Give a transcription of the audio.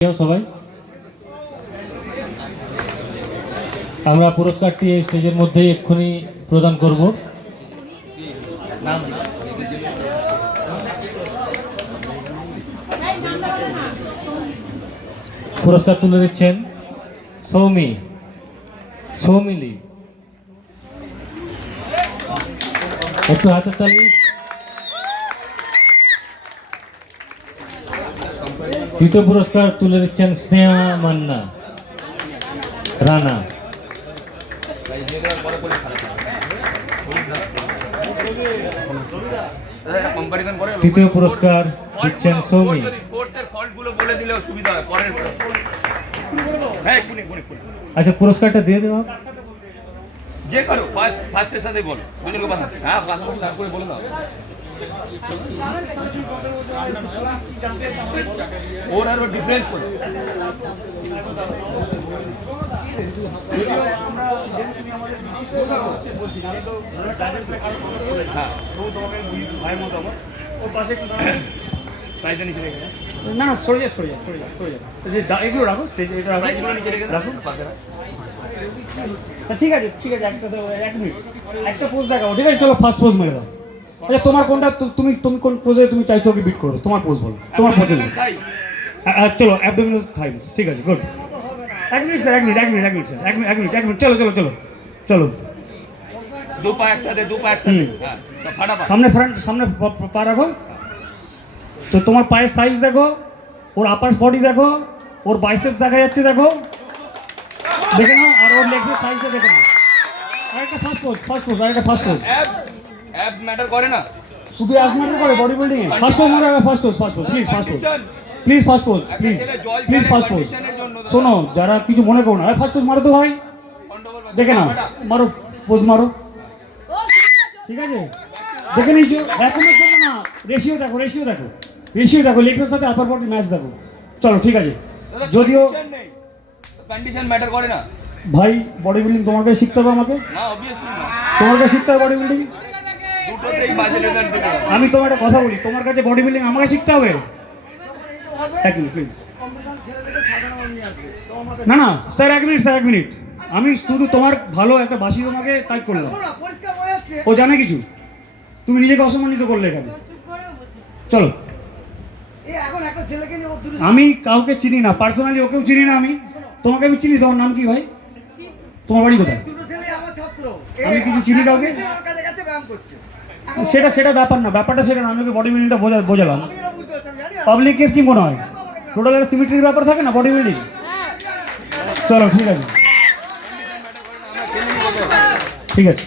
সবাই আমরা পুরস্কারটি এই স্টেজের মধ্যেই এক্ষুনি প্রদান করব। পুরস্কার তুলে দিচ্ছেন সৌমিলি। একটু হাতের তালি। দ্বিতীয় পুরস্কার তুলে দিচ্ছেন স্নেহা মান্না রানা। তৃতীয় পুরস্কার দিচ্ছেন সৌমি। আচ্ছা, পুরস্কারটা দিয়ে দেওয়া যে করো ফার্স্টের সাথে বলো, হ্যাঁ তারপরে বলো না। ওর আর ডিফারেন্স করে না না সরে যা এগুলো রাখো স্টেজে, এটা রাখো। ঠিক আছে এক মিনিট একটা পোজ দেখাবো, ঠিক আছে? চলো ফার্স্ট পোজ মেরে দাও। আচ্ছা, তোমার কোনটা তুমি কোন পোজে তুমি চাইছো ওকে বিট করো? তোমার পোজ বলো, তোমার পোজে চলো অ্যাবডোমিনাল থাই। ঠিক আছে, গুড। এক মিনিট স্যার, এক মিনিট চলো দু পা একসাথে সামনে পা রাখো। তো তোমার পায়ের সাইজ দেখো, ওর আপার বডি দেখো, ওর বাইসেপ দেখা যাচ্ছে দেখো, দেখে নাও। আর ওর লেগের সাইজটা দেখে নাও। আরেকটা ফার্স্ট পোজ অ্যাব ম্যাটার করে না, শুধু অ্যাব ম্যাটার করে বডি বিল্ডিং এ। ফার্স্ট পোজ মারো, first pose please first pose. শোনো, যারা কিছু মনে করো না, ফার্স্ট পোজ মারো তো ভাই, দেখে নাও, মারো পোজ মারো। ঠিক আছে, দেখে নিয়েছো? এখনের জন্য না, রেশিও দেখো লেগের সাথে আপার বডি ম্যাচ দেখো। চলো ঠিক আছে। যদিও কন্ডিশন ম্যাটার করে না ভাই, বডি বিল্ডিং তোমার কাছে শিখতে হবে, আমাকে না অবভিয়াসলি না, তোমার কাছে শিখতে হবে বডি বিল্ডিং। দুটোতেই বাজে রেজাল্ট দেবে। আমি তোমার একটা কথা বলি, তোমার কাছে বডি বিল্ডিং আমাকে শিখতে হবে। এক মিনিট প্লিজ। না স্যার, এক মিনিট। আমি শুধু তোমার ভালো একটা বাসি তোমাকে টাইপ করলাম। ও জানে কিছু, তুমি নিজেকে অসম্মানিত করলে এখানে। চলো, আমি কাউকে চিনি না পার্সোনালি, ওকেও চিনি না আমি। তোমাকে আমি চিনি। তোমার নাম কি ভাই? তোমার বাড়ি কোথায়? আমি কিছু চিনি কাউকে? সেটা ব্যাপারটা সেটা না। আমি ওকে বডি বিল্ডিংটা বোঝালাম। পাবলিকের কি মনে হয়, টোটাল একটা সিমেট্রির ব্যাপার থাকে না বডি বিল্ডিং। চলো ঠিক আছে।